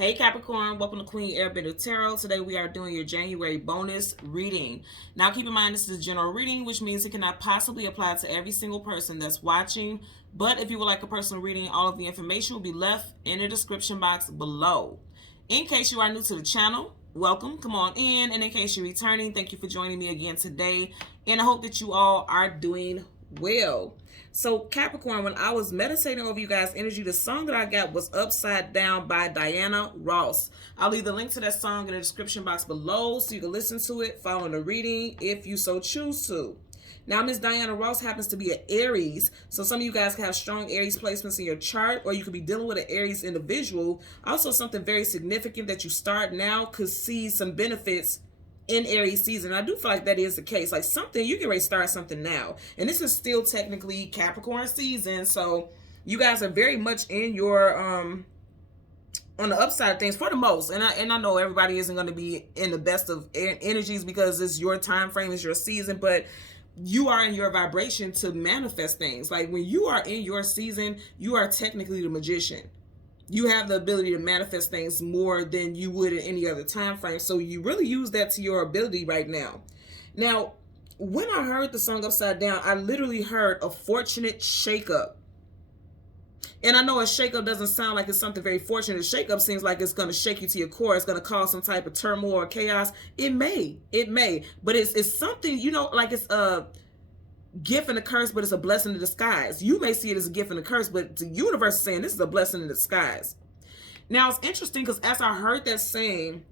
Hey Capricorn, welcome to Queen Airbender Tarot. Today we are doing your January bonus reading. Now keep in mind this is a general reading, which means it cannot possibly apply to every single person that's watching. But if you would like a personal reading, all of the information will be left in the description box below. In case you are new to the channel, welcome, come on in. And in case you're returning, thank you for joining me again today. And I hope that you all are doing well. So Capricorn, when I was meditating over you guys' energy, the song that I got was Upside Down by Diana Ross. I'll leave the link to that song in the description box below so you can listen to it following the reading if you so choose to. Now, Miss Diana Ross happens to be an Aries, so some of you guys can have strong Aries placements in your chart, or you could be dealing with an Aries individual. Also, something very significant that you start now could see some benefits in Aries season. I do feel like that is the case. Like something, you can ready to start something now. And this is still technically Capricorn season. So you guys are very much in your, on the upside of things for the most. And I know everybody isn't going to be in the best of energies because it's your time frame, it's your season, but you are in your vibration to manifest things. Like when you are in your season, you are technically the magician. You have the ability to manifest things more than you would in any other time frame. So you really use that to your ability right now. Now, when I heard the song Upside Down, I literally heard a fortunate shakeup. And I know a shakeup doesn't sound like it's something very fortunate. A shakeup seems like it's going to shake you to your core. It's going to cause some type of turmoil or chaos. It may. But it's something, you know, like it's a gift and a curse, but it's a blessing in disguise. You may see it as a gift and a curse, but the universe is saying this is a blessing in disguise. Now, it's interesting because as I heard that saying,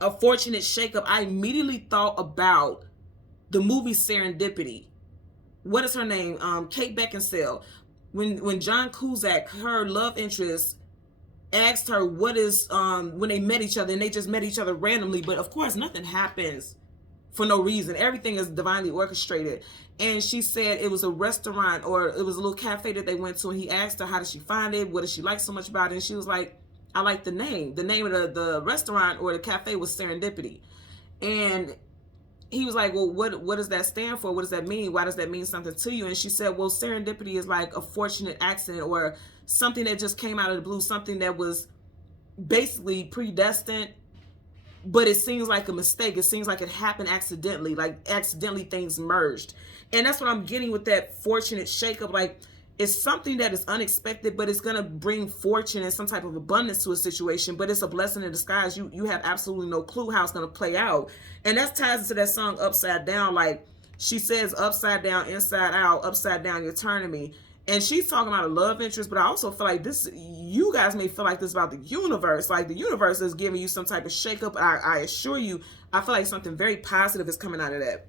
a fortunate shakeup, I immediately thought about the movie Serendipity. What is her name? Kate Beckinsale. When John Cusack, her love interest, asked her what is, when they met each other, and they just met each other randomly, but of course nothing happens for no reason. Everything is divinely orchestrated. And she said it was a restaurant or it was a little cafe that they went to, and he asked her how did she find it, what did she like so much about it, and she was like, I like the name. The name of the restaurant or the cafe was Serendipity. And he was like, well, what does that stand for? What does that mean? Why does that mean something to you? And she said, well, serendipity is like a fortunate accident or something that just came out of the blue, something that was basically predestined, but it seems like a mistake. It seems like it happened accidentally, like accidentally things merged. And that's what I'm getting with that fortunate shakeup. Like it's something that is unexpected, but it's going to bring fortune and some type of abundance to a situation, but it's a blessing in disguise. You have absolutely no clue how it's going to play out. And that ties into that song Upside Down. Like she says, upside down, inside out, upside down, you're turning me. And she's talking about a love interest, but I also feel like this, you guys may feel like this about the universe. Like the universe is giving you some type of shakeup. I assure you, I feel like something very positive is coming out of that.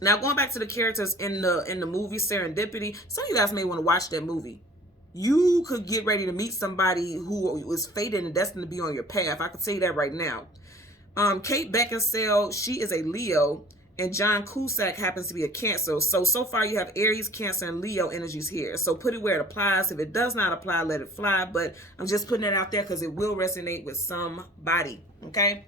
Now, going back to the characters in the movie Serendipity, some of you guys may want to watch that movie. You could get ready to meet somebody who was fated and destined to be on your path. I can tell you that right now. Kate Beckinsale, she is a Leo, and John Cusack happens to be a Cancer. So far you have Aries, Cancer, and Leo energies here. So put it where it applies. If it does not apply, let it fly. But I'm just putting it out there because it will resonate with somebody. Okay?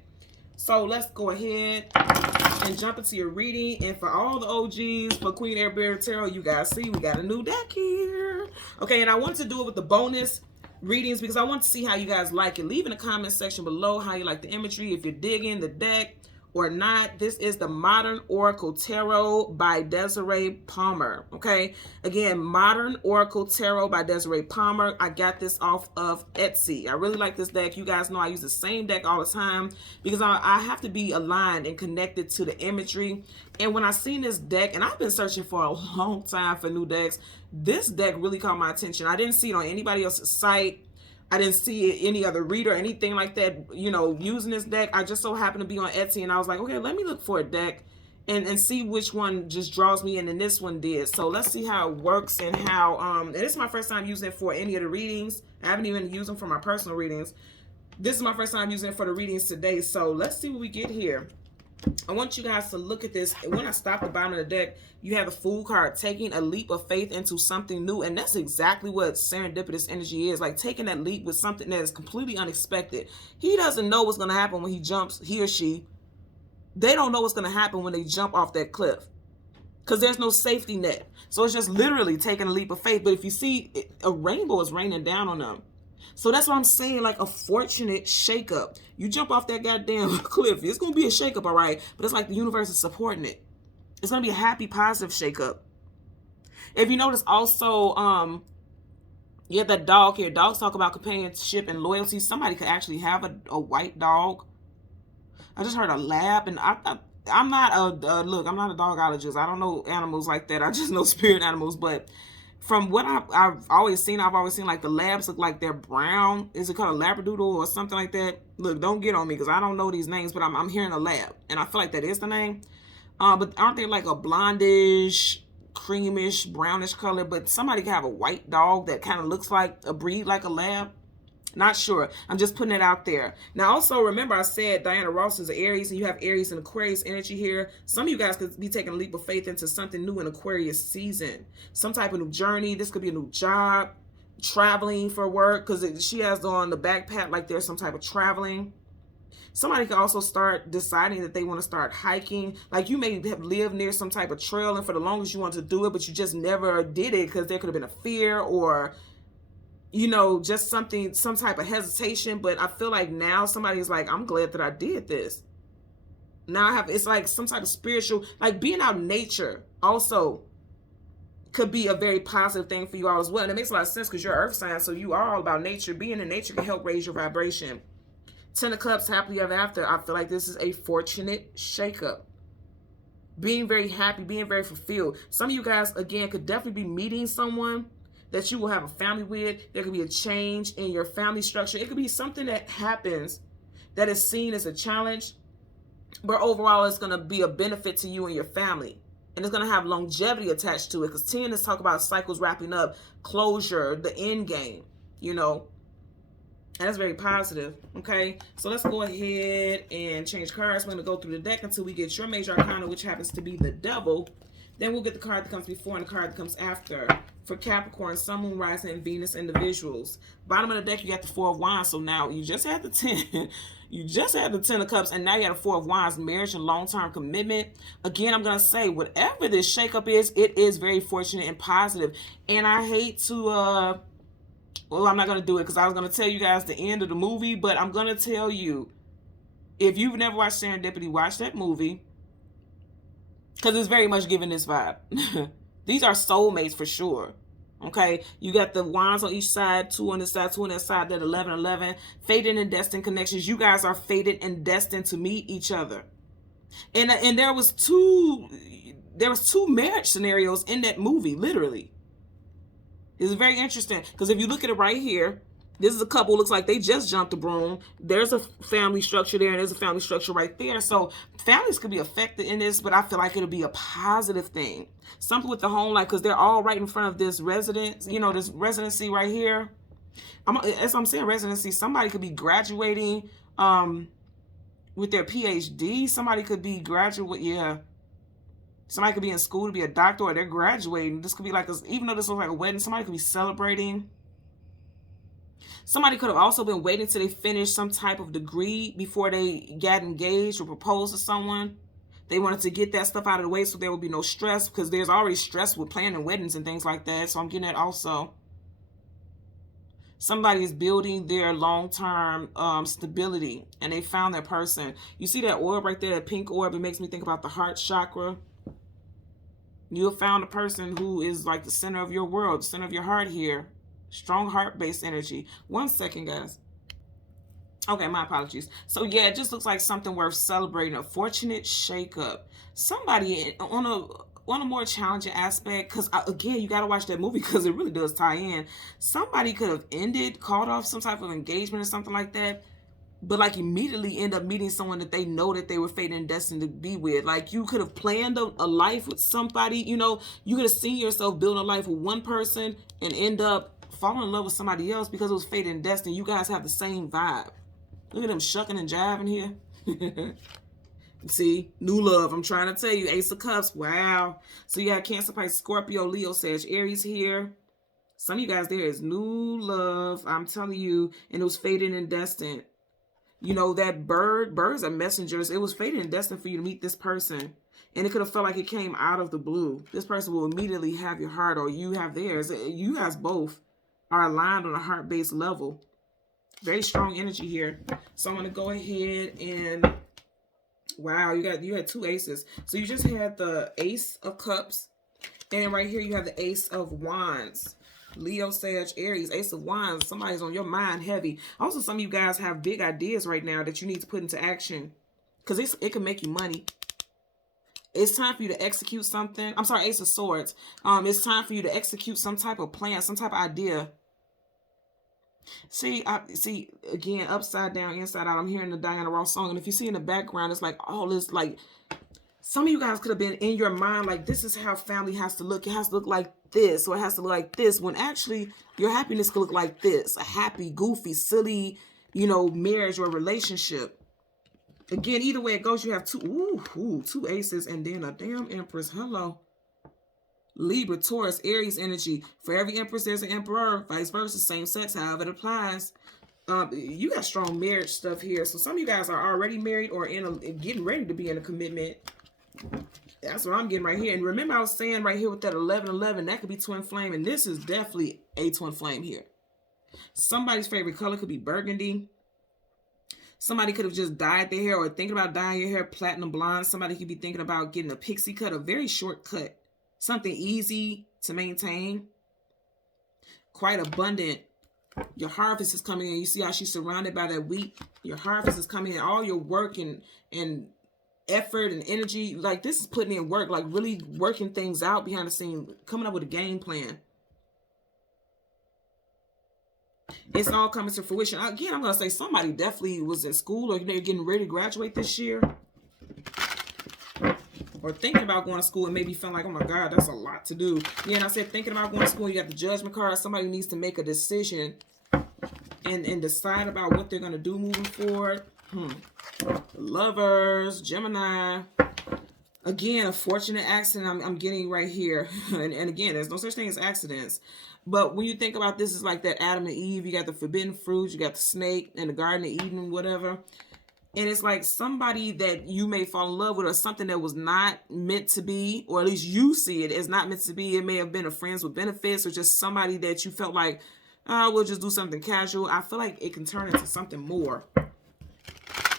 So let's go ahead and jump into your reading. And for all the OGs, for Queen Airbender Tarot, you guys see we got a new deck here. Okay, and I wanted to do it with the bonus readings because I want to see how you guys like it. Leave in the comment section below how you like the imagery, if you're digging the deck or not. This is the Modern Oracle Tarot by Desiree Palmer. Okay, again, Modern Oracle Tarot by Desiree Palmer. I got this off of Etsy. I really like this deck. You guys know I use the same deck all the time because I have to be aligned and connected to the imagery. And when I seen this deck, and I've been searching for a long time for new decks, this deck really caught my attention. I didn't see it on anybody else's site. I didn't see any other reader or anything like that, you know, using this deck. I just so happened to be on Etsy, and I was like, okay, let me look for a deck and see which one just draws me in, and this one did. So let's see how it works and how, and this is my first time using it for any of the readings. I haven't even used them for my personal readings. This is my first time using it for the readings today. So let's see what we get here. I want you guys to look at this. When I stop at the bottom of the deck, you have the Fool card, taking a leap of faith into something new. And that's exactly what serendipitous energy is, like taking that leap with something that is completely unexpected. He doesn't know what's going to happen when he jumps, he or she. They don't know what's going to happen when they jump off that cliff because there's no safety net. So it's just literally taking a leap of faith. But if you see, a rainbow is raining down on them. So that's what I'm saying, like a fortunate shakeup. You jump off that goddamn cliff, it's gonna be a shakeup, all right. But it's like the universe is supporting it. It's gonna be a happy, positive shakeup. If you notice, also, yeah, that dog here. Dogs talk about companionship and loyalty. Somebody could actually have a white dog. I just heard a lab, and I'm not look. I'm not a dogologist. I don't know animals like that. I just know spirit animals. But from what I've always seen, like the labs look like they're brown. Is it called a labradoodle or something like that? Look, don't get on me because I don't know these names, but I'm hearing a lab, and I feel like that is the name. But aren't they like a blondish, creamish, brownish color? But somebody can have a white dog that kind of looks like a breed like a lab. Not sure. I'm just putting it out there. Now, also, remember I said Diana Ross is an Aries, and you have Aries and Aquarius energy here. Some of you guys could be taking a leap of faith into something new in Aquarius season. Some type of new journey. This could be a new job, traveling for work, because she has on the backpack like there's some type of traveling. Somebody can also start deciding that they want to start hiking. Like you may have lived near some type of trail, and for the longest you wanted to do it, but you just never did it because there could have been a fear or, you know, just some type of hesitation. But I feel like now somebody is like, I'm glad that I did this. Now it's like some type of spiritual, like being out in nature also could be a very positive thing for you all as well. And it makes a lot of sense because you're earth sign, so you are all about nature. Being in nature can help raise your vibration. 10 of Cups, happily ever after. I feel like this is a fortunate shakeup. Being very happy, being very fulfilled. Some of you guys, again, could definitely be meeting someone that you will have a family with. There could be a change in your family structure. It could be something that happens that is seen as a challenge, but overall it's going to be a benefit to you and your family. And it's going to have longevity attached to it, because 10 is talk about cycles wrapping up, closure, the end game, you know. And that's very positive. Okay, so let's go ahead and change cards. We're going to go through the deck until we get your major arcana, which happens to be the Devil. Then we'll get the card that comes before and the card that comes after. For Capricorn, Sun, Moon, Rising, and Venus individuals. Bottom of the deck, you got the 4 of Wands. So now you just had the 10. You just had the 10 of Cups, and now you got a 4 of Wands, marriage and long-term commitment. Again, I'm going to say, whatever this shakeup is, it is very fortunate and positive. And I hate to... well, I'm not going to do it because I was going to tell you guys the end of the movie, but I'm going to tell you, if you've never watched Serendipity, watch that movie, because it's very much giving this vibe. These are soulmates for sure. Okay, you got the wands on each side, 2 on this side, 2 on that side, that 11, fated and destined connections. You guys are fated and destined to meet each other. And there was two marriage scenarios in that movie, literally. It's very interesting because if you look at it right here, this is a couple, looks like they just jumped the broom. There's a family structure there, and there's a family structure right there. So families could be affected in this, but I feel like it'll be a positive thing. Something with the home life, because they're all right in front of this residence, you know, this residency right here. As I'm saying, residency, somebody could be graduating with their PhD. Somebody could be somebody could be in school to be a doctor, or they're graduating. This could be like, even though this looks like a wedding, somebody could be celebrating. Somebody could have also been waiting till they finish some type of degree before they got engaged or proposed to someone. They wanted to get that stuff out of the way so there would be no stress, because there's already stress with planning weddings and things like that. So I'm getting that also. Somebody is building their long-term stability, and they found their person. You see that orb right there, that pink orb? It makes me think about the heart chakra. You have found a person who is like the center of your world, the center of your heart here. Strong heart-based energy. 1 second, guys. Okay, my apologies. So yeah, it just looks like something worth celebrating. A fortunate shakeup. Somebody on a more challenging aspect, because again, you got to watch that movie because it really does tie in. Somebody could have called off some type of engagement or something like that, but like immediately end up meeting someone that they know that they were fated and destined to be with. Like you could have planned a life with somebody, you know, you could have seen yourself building a life with one person and end up falling in love with somebody else because it was fated and destined. You guys have the same vibe. Look at them shucking and jiving here. See, new love. I'm trying to tell you, Ace of Cups. Wow. So you got Cancer, Pisces, Scorpio, Leo, Sag, Aries here. Some of you guys, there is new love. I'm telling you, and it was fated and destined. You know, that birds are messengers. It was fated and destined for you to meet this person. And it could have felt like it came out of the blue. This person will immediately have your heart, or you have theirs. You guys both are aligned on a heart-based level. Very strong energy here. So I'm going to go ahead and, wow, you had two aces. So you just had the Ace of Cups, and right here you have the Ace of Wands. Leo, Sag, Aries, Ace of Wands. Somebody's on your mind heavy. Also, some of you guys have big ideas right now that you need to put into action, because it can make you money. It's time for you to execute something. I'm sorry, Ace of Swords. It's time for you to execute some type of plan, some type of idea. See, again, upside down, inside out. I'm hearing the Diana Ross song, and if you see in the background, it's like all this, like, some of you guys could have been in your mind like, this is how family has to look. It has to look like this, or it has to look like this, when actually your happiness could look like this. A happy, goofy, silly, marriage or relationship. Again, either way it goes, you have two aces and then a damn Empress. Hello. Libra, Taurus, Aries energy. For every Empress, there's an Emperor. Vice versa, same sex, however it applies. You got strong marriage stuff here. So some of you guys are already married or getting ready to be in a commitment. That's what I'm getting right here. And remember, I was saying right here with that 1111, that could be twin flame. And this is definitely a twin flame here. Somebody's favorite color could be burgundy. Somebody could have just dyed their hair or thinking about dyeing your hair platinum blonde. Somebody could be thinking about getting a pixie cut, a very short cut. Something easy to maintain. Quite abundant. Your harvest is coming in. You see how she's surrounded by that wheat? Your harvest is coming in. All your work and effort and energy. Like, this is putting in work. Like, really working things out behind the scene. Coming up with a game plan. It's all coming to fruition. Again, I'm going to say somebody definitely was in school or they're getting ready to graduate this year. Or thinking about going to school and maybe feeling like, oh my God, that's a lot to do. Yeah, and I said thinking about going to school, you got the judgment card. Somebody needs to make a decision and decide about what they're going to do moving forward. Lovers, Gemini. Again, a fortunate accident I'm getting right here. and again, there's no such thing as accidents. But when you think about this, it's like that Adam and Eve. You got the forbidden fruit, you got the snake and the Garden of Eden, whatever. And it's like somebody that you may fall in love with or something that was not meant to be, or at least you see it as not meant to be. It may have been a friends with benefits or just somebody that you felt like, oh, we'll just do something casual. I feel like it can turn into something more.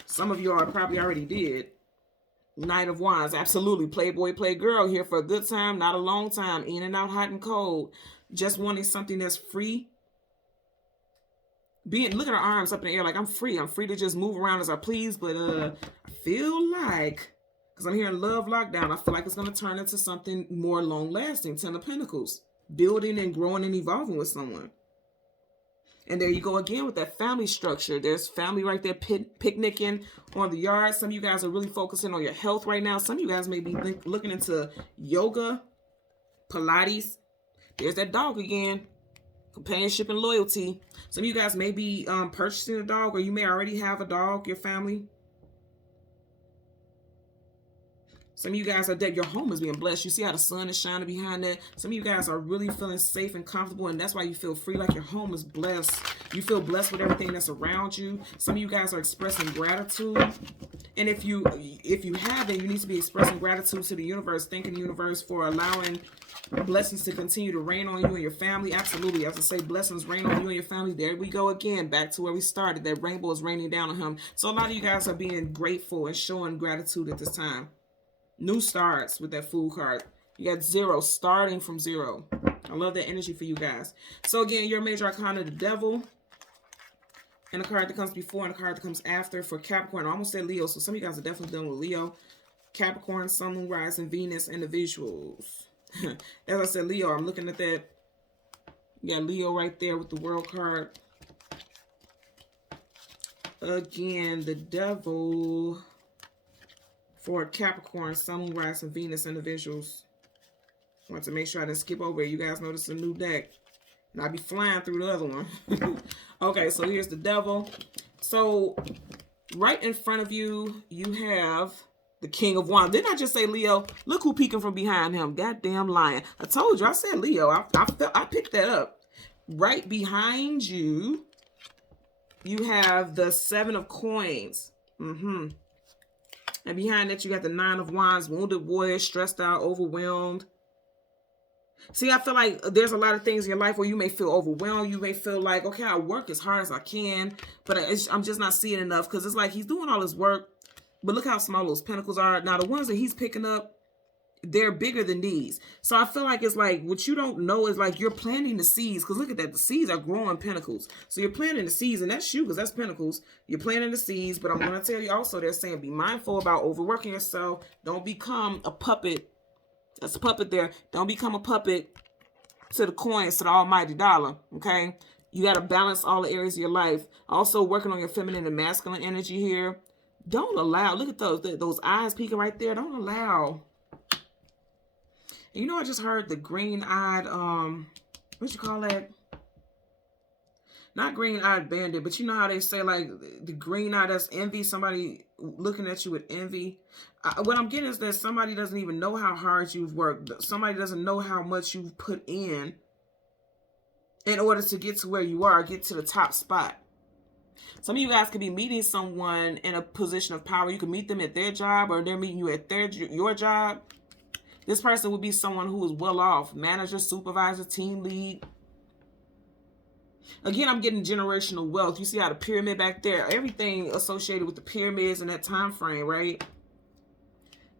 Some of you all probably already did. Knight of Wands, absolutely. Playboy, playgirl, here for a good time, not a long time. In and out, hot and cold. Just wanting something that's free. Look at her arms up in the air like, I'm free. I'm free to just move around as I please. But I feel like, because I'm hearing love lockdown, I feel like it's going to turn into something more long-lasting. Ten of Pentacles. Building and growing and evolving with someone. And there you go again with that family structure. There's family right there picnicking on the yard. Some of you guys are really focusing on your health right now. Some of you guys may be looking into yoga, Pilates. There's that dog again. Companionship and loyalty. Some of you guys may be purchasing a dog, or you may already have a dog, your family. Some of you guys are dead. Your home is being blessed. You see how the sun is shining behind that. Some of you guys are really feeling safe and comfortable, and that's why you feel free, like your home is blessed. You feel blessed with everything that's around you. Some of you guys are expressing gratitude. And if you haven't, you need to be expressing gratitude to the universe, thanking the universe for allowing blessings to continue to rain on you and your family. Absolutely. As I say, blessings rain on you and your family. There we go again, back to where we started. That rainbow is raining down on him. So a lot of you guys are being grateful and showing gratitude at this time. New starts with that Fool card. You got 0, starting from 0. I love that energy for you guys. So again, your major arcana, the Devil. And the card that comes before and the card that comes after for Capricorn. I almost said Leo, so some of you guys are definitely dealing with Leo. Capricorn, Sun, Moon, Rising, Venus, individuals. As I said, Leo, I'm looking at that. You got Leo right there with the World card. Again, the Devil for Capricorn, Sun, Moon, Rising, Venus, individuals. I want to make sure I didn't skip over it. You guys notice a new deck. And I'll be flying through the other one. Okay, so here's the Devil. So right in front of you, you have the King of Wands. Didn't I just say Leo? Look who peeking from behind him. Goddamn lying. I told you. I said Leo. I picked that up. Right behind you, you have the 7 of Coins. And behind that, you got the 9 of Wands. Wounded warrior, stressed out, overwhelmed. See, I feel like there's a lot of things in your life where you may feel overwhelmed. You may feel like, okay, I work as hard as I can, but I'm just not seeing enough, because it's like he's doing all his work, but look how small those pentacles are. Now, the ones that he's picking up, they're bigger than these. So I feel like it's like what you don't know is like you're planting the seeds, because look at that. The seeds are growing pentacles. So you're planting the seeds, and that's you, because that's pentacles. You're planting the seeds, but I'm going to tell you also, they're saying be mindful about overworking yourself. Don't become a puppet. That's a puppet there. Don't become a puppet to the coins, to the almighty dollar, okay? You got to balance all the areas of your life. Also working on your feminine and masculine energy here. Don't allow, look at those eyes peeking right there. Don't allow. And you know, I just heard the green-eyed, what you call that? Not green-eyed bandit, but you know how they say, like, the green eye, that's envy, somebody looking at you with envy. What I'm getting is that somebody doesn't even know how hard you've worked. Somebody doesn't know how much you've put in order to get to where you are, get to the top spot. Some of you guys could be meeting someone in a position of power. You could meet them at their job, or they're meeting you at your job. This person would be someone who is well off, manager, supervisor, team lead. Again, I'm getting generational wealth. You see how the pyramid back there, everything associated with the pyramids in that time frame, right?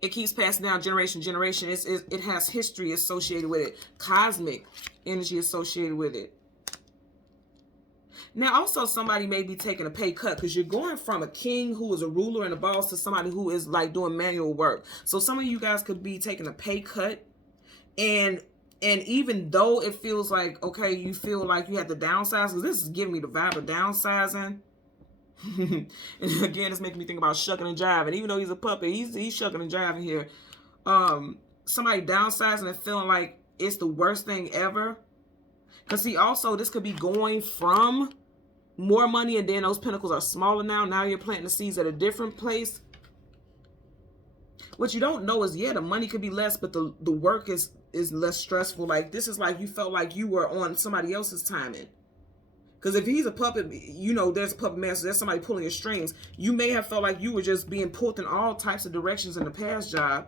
It keeps passing down generation to generation. It has history associated with it, cosmic energy associated with it. Now, also, somebody may be taking a pay cut, because you're going from a king who is a ruler and a boss to somebody who is like doing manual work. So some of you guys could be taking a pay cut, and even though it feels like, okay, you feel like you have to downsize, because this is giving me the vibe of downsizing. And again, it's making me think about shucking and jiving. Even though he's a puppet, he's shucking and jiving here. Somebody downsizing and feeling like it's the worst thing ever. Because see, also, this could be going from more money, and then those pentacles are smaller now. Now you're planting the seeds at a different place. What you don't know is, yeah, the money could be less, but the work is less stressful. Like, this is like you felt like you were on somebody else's timing. Because if he's a puppet, you know, there's a puppet master, there's somebody pulling your strings. You may have felt like you were just being pulled in all types of directions in the past job,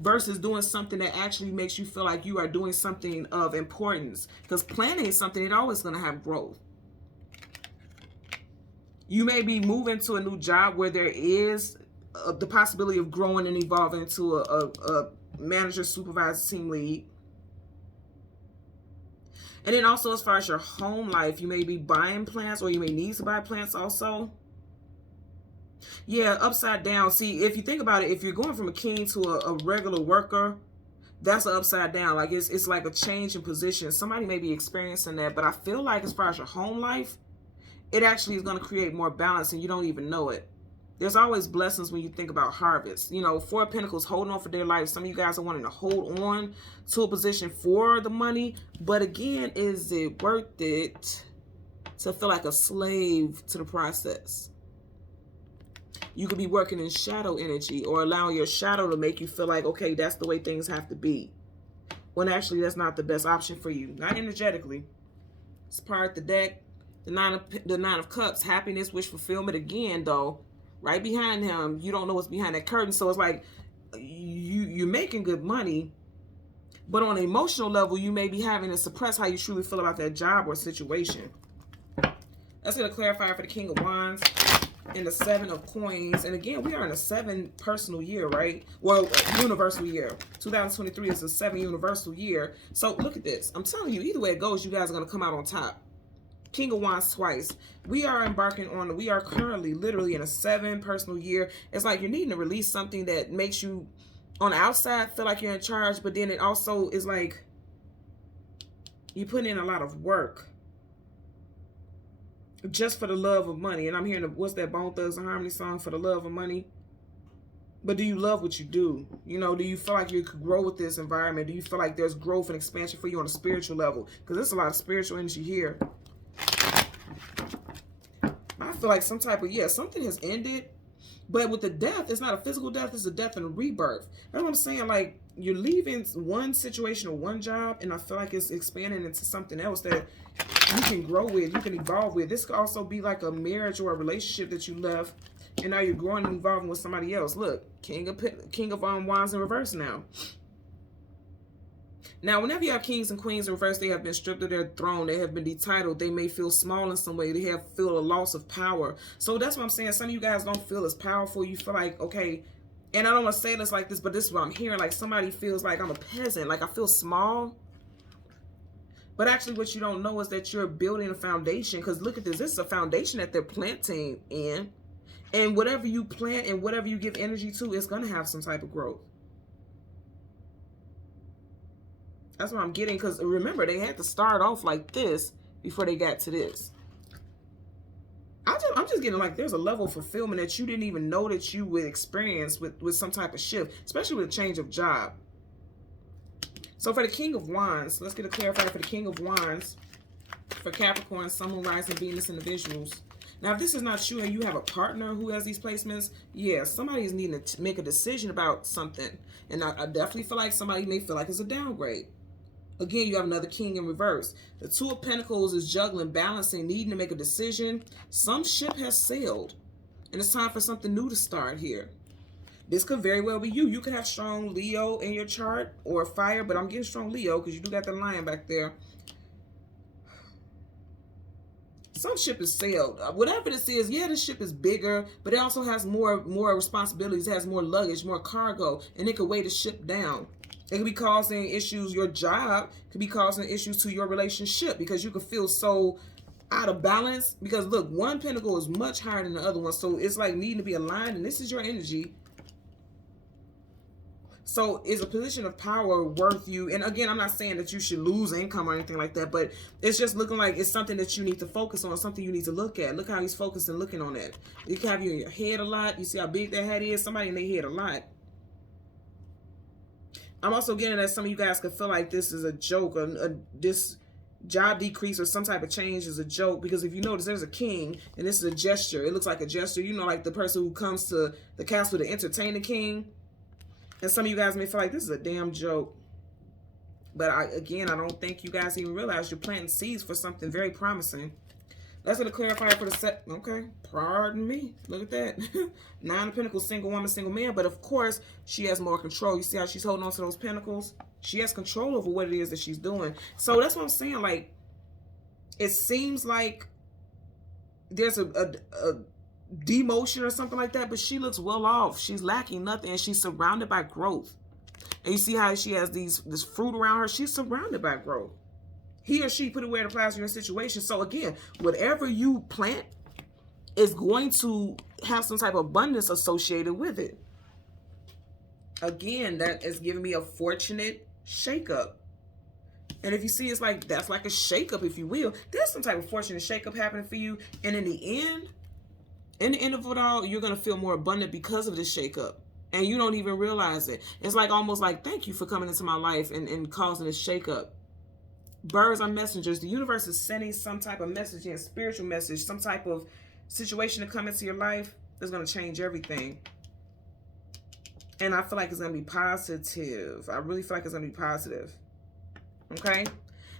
versus doing something that actually makes you feel like you are doing something of importance. Because planning is something, it's always going to have growth. You may be moving to a new job where there is the possibility of growing and evolving into a manager, supervisor, team lead. And then also, as far as your home life, you may be buying plants, or you may need to buy plants also. Yeah, upside down. See, if you think about it, if you're going from a king to a regular worker, that's an upside down. Like, it's like a change in position. Somebody may be experiencing that, but I feel like as far as your home life, it actually is going to create more balance, and you don't even know it. There's always blessings when you think about harvest. You know, Four of Pentacles, holding on for their life. Some of you guys are wanting to hold on to a position for the money. But again, is it worth it to feel like a slave to the process? You could be working in shadow energy, or allowing your shadow to make you feel like, okay, that's the way things have to be, when actually that's not the best option for you. Not energetically. It's part of the deck. The nine of Cups, happiness, wish fulfillment. Again, though, right behind him, you don't know what's behind that curtain. So it's like you're making good money, but on an emotional level, you may be having to suppress how you truly feel about that job or situation. That's going to clarify for the King of Wands and the Seven of Coins. And again, we are in a 7 personal year, right? Well, universal year. 2023 is a 7 universal year. So look at this. I'm telling you, either way it goes, you guys are going to come out on top. King of Wands twice. We are currently literally in a 7 personal year. It's like you're needing to release something that makes you on the outside feel like you're in charge, but then it also is like you put in a lot of work just for the love of money. And I'm hearing, what's that Bone Thugs and Harmony song, For the Love of Money? But do you love what you do? You know, do you feel like you could grow with this environment? Do you feel like there's growth and expansion for you on a spiritual level? Because there's a lot of spiritual energy here. I feel like some type of, something has ended. But with the death, it's not a physical death, it's a death and a rebirth. That's what I'm saying. Like, you're leaving one situation or one job, and I feel like it's expanding into something else that you can grow with, you can evolve with. This could also be like a marriage or a relationship that you left, and now you're growing and evolving with somebody else. Look, King of Wands in reverse now. Now, whenever you have kings and queens in reverse, they have been stripped of their throne. They have been detitled. They may feel small in some way. They have feel a loss of power. So that's what I'm saying. Some of you guys don't feel as powerful. You feel like, okay, and I don't want to say this like this, but this is what I'm hearing. Like somebody feels like I'm a peasant. Like I feel small. But actually what you don't know is that you're building a foundation. Because look at this. This is a foundation that they're planting in. And whatever you plant and whatever you give energy to, it's going to have some type of growth. That's what I'm getting, because remember, they had to start off like this before they got to this. I'm just getting like there's a level of fulfillment that you didn't even know that you would experience with some type of shift, especially with a change of job. So for the King of Wands, let's get a clarifier for the King of Wands, for Capricorn, Sun, Moon, Rising, Venus individuals. Now, if this is not you and you have a partner who has these placements, yeah, somebody is needing to make a decision about something. And I definitely feel like somebody may feel like it's a downgrade. Again, you have another king in reverse. The Two of Pentacles is juggling, balancing, needing to make a decision. Some ship has sailed, and it's time for something new to start here. This could very well be you. You could have strong Leo in your chart or fire, but I'm getting strong Leo because you do got the lion back there. Some ship is sailed. Whatever this is, yeah, this ship is bigger, but it also has more responsibilities. It has more luggage, more cargo, and it could weigh the ship down. It could be causing issues. Your job could be causing issues to your relationship because you could feel so out of balance. Because look, one pentacle is much higher than the other one. So it's like needing to be aligned. And this is your energy. So is a position of power worth you? And again, I'm not saying that you should lose income or anything like that. But it's just looking like it's something that you need to focus on. Something you need to look at. Look how he's focused and looking on that. You can have you in your head a lot. You see how big that head is? Somebody in their head a lot. I'm also getting that some of you guys could feel like this is a joke, this job decrease or some type of change is a joke, because if you notice, there's a king, and this is a gesture. It looks like a gesture, you know, like the person who comes to the castle to entertain the king. And some of you guys may feel like this is a damn joke. But again, I don't think you guys even realize you're planting seeds for something very promising. Let's get a clarifier for the set. Okay, pardon me. Look at that. 9 of Pentacles, single woman, single man. But of course, she has more control. You see how she's holding on to those pentacles? She has control over what it is that she's doing. So that's what I'm saying. Like, it seems like there's a demotion or something like that, but she looks well off. She's lacking nothing, and she's surrounded by growth. And you see how she has this fruit around her? She's surrounded by growth. He or she put it where it applies to your situation. So again, whatever you plant is going to have some type of abundance associated with it. Again, that is giving me a fortunate shakeup. And if you see, it's like, that's like a shakeup, if you will. There's some type of fortunate shakeup happening for you. And in the end of it all, you're going to feel more abundant because of this shakeup. And you don't even realize it. It's like almost like, thank you for coming into my life and causing this shakeup. Birds are messengers. The universe is sending some type of message, a spiritual message, some type of situation to come into your life that's going to change everything. And I feel like it's going to be positive. I really feel like it's going to be positive. Okay?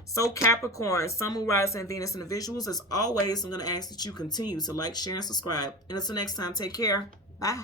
So Capricorn, Sun, Moon, Rising, and Venus individuals, as always, I'm going to ask that you continue to like, share, and subscribe. And until next time, take care. Bye.